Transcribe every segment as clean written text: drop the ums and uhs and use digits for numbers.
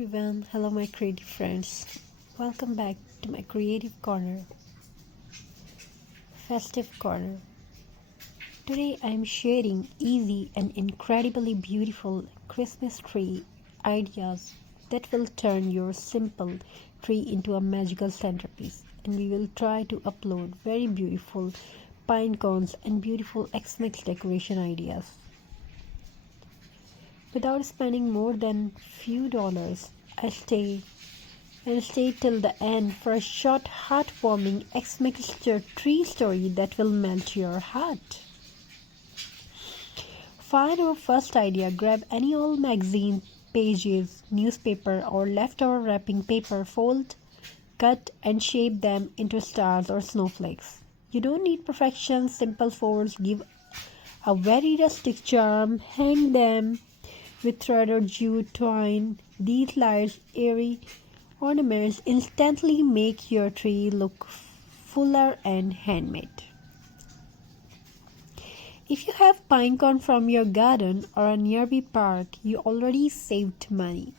everyone, hello my creative friends. Welcome back to my creative corner, festive corner. Today I am sharing easy and incredibly beautiful Christmas tree ideas that will turn your simple tree into a magical centerpiece. And we will try to upload very beautiful pine cones and beautiful Xmas decoration ideas. Without spending more than few dollars, stay till the end for a short, heartwarming Xmas tree story that will melt your heart. Find our first idea. Grab any old magazine, pages, newspaper, or leftover wrapping paper, fold, cut, and shape them into stars or snowflakes. You don't need perfection, simple folds give a very rustic charm. Hang them with thread or jute twine. These large, airy ornaments instantly make your tree look fuller and handmade. If you have pine cone from your garden or a nearby park, you already saved money.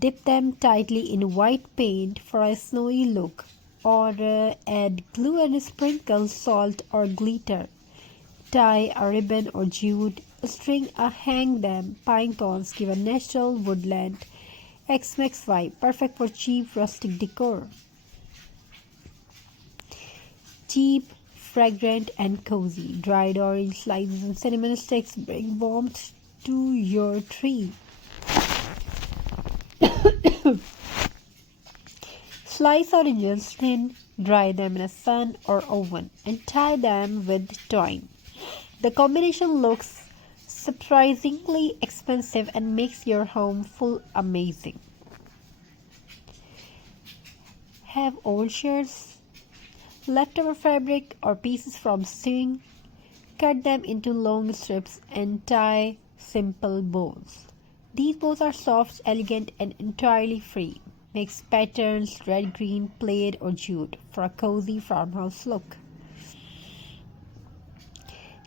Dip them tightly in white paint for a snowy look, or add glue and sprinkle salt or glitter. Tie a ribbon or jute string or hang them. Pine cones give a natural woodland Xmas vibe, perfect for cheap rustic decor. Cheap, fragrant, and cozy. Dried orange slices and cinnamon sticks bring warmth to your tree. Slice oranges thin, dry them in a sun or oven, and tie them with twine. The combination looks surprisingly expensive and makes your home feel amazing. Have old shirts, leftover fabric, or pieces from sewing? Cut them into long strips and tie simple bows. These bows are soft, elegant, and entirely free. Mix patterns, red, green, plaid, or jute for a cozy farmhouse look.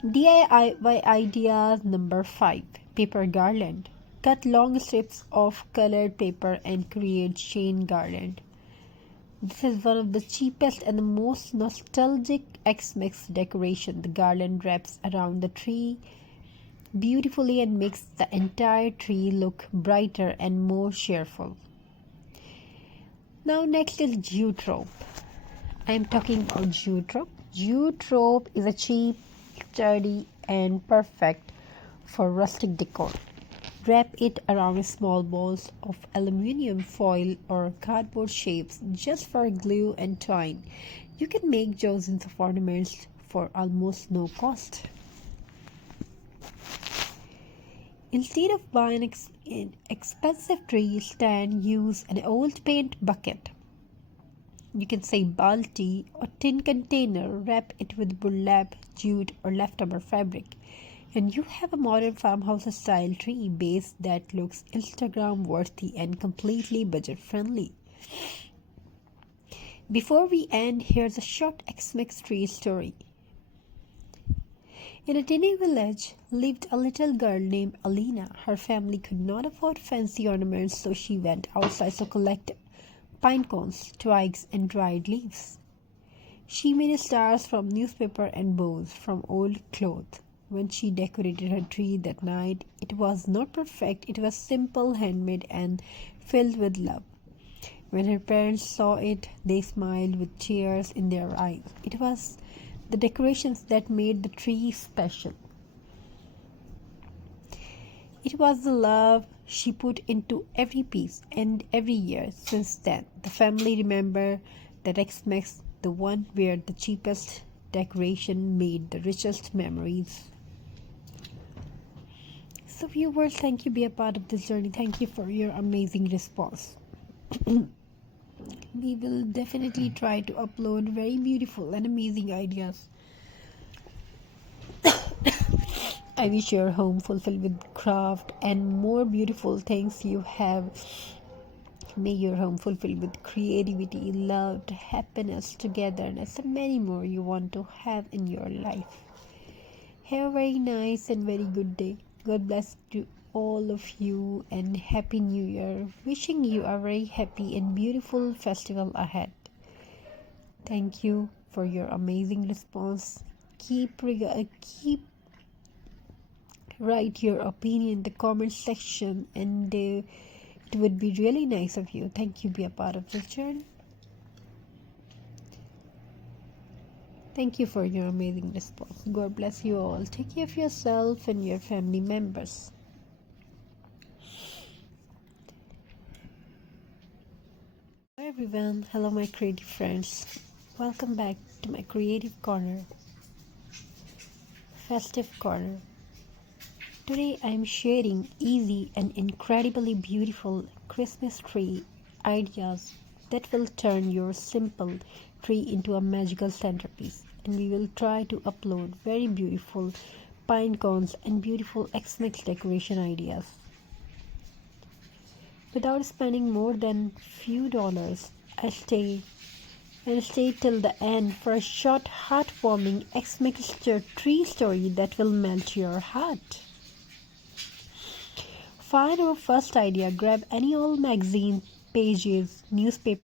DIY ideas number 5. Paper garland. Cut long strips of colored paper and create chain garland. This is one of the cheapest and the most nostalgic Xmas decoration. The garland wraps around the tree beautifully and makes the entire tree look brighter and more cheerful. Now next is jute rope. I am talking about jute rope. Jute rope is a cheap, sturdy, and perfect for rustic decor. Wrap it around small balls of aluminum foil or cardboard shapes just for glue and twine. You can make dozens of ornaments for almost no cost. Instead of buying an expensive tree stand, use an old paint bucket. You can say balti or tin container. Wrap it with burlap, jute, or leftover fabric, and you have a modern farmhouse style tree base that looks Instagram worthy and completely budget friendly. Before we end, here's a short Xmas tree story. In a tiny village lived a little girl named Alina. Her family could not afford fancy ornaments, so she went outside to collect pine cones, twigs, and dried leaves. She made stars from newspaper and bows from old cloth. When she decorated her tree that night, it was not perfect. It was simple, handmade, and filled with love. When her parents saw it, they smiled with tears in their eyes. It was the decorations that made the tree special. It was the love she put into every piece, and every year since then, the family remember that Xmas, the one where the cheapest decoration made the richest memories. So viewers, thank you, be a part of this journey. Thank you for your amazing response. We will definitely try to upload very beautiful and amazing ideas. I wish your home fulfilled with craft and more beautiful things you have. May your home fulfilled with creativity, love, happiness, togetherness, and many more you want to have in your life. Have a very nice and very good day. God bless you all of you and Happy New Year. Wishing you a very happy and beautiful festival ahead. Thank you for your amazing response. Keep write your opinion in the comment section, and it would be really nice of you. Thank you. Be a part of this journey. Thank you for your amazing response. God bless you all. Take care of yourself and your family members. Hi everyone. Hello my creative friends. Welcome back to my creative corner. Festive corner. Today I am sharing easy and incredibly beautiful Christmas tree ideas that will turn your simple tree into a magical centerpiece, and we will try to upload very beautiful pine cones and beautiful Xmas decoration ideas without spending more than few dollars. Stay till the end for a short heartwarming Xmas tree story that will melt your heart. Find our first idea. Grab any old magazine, pages, newspaper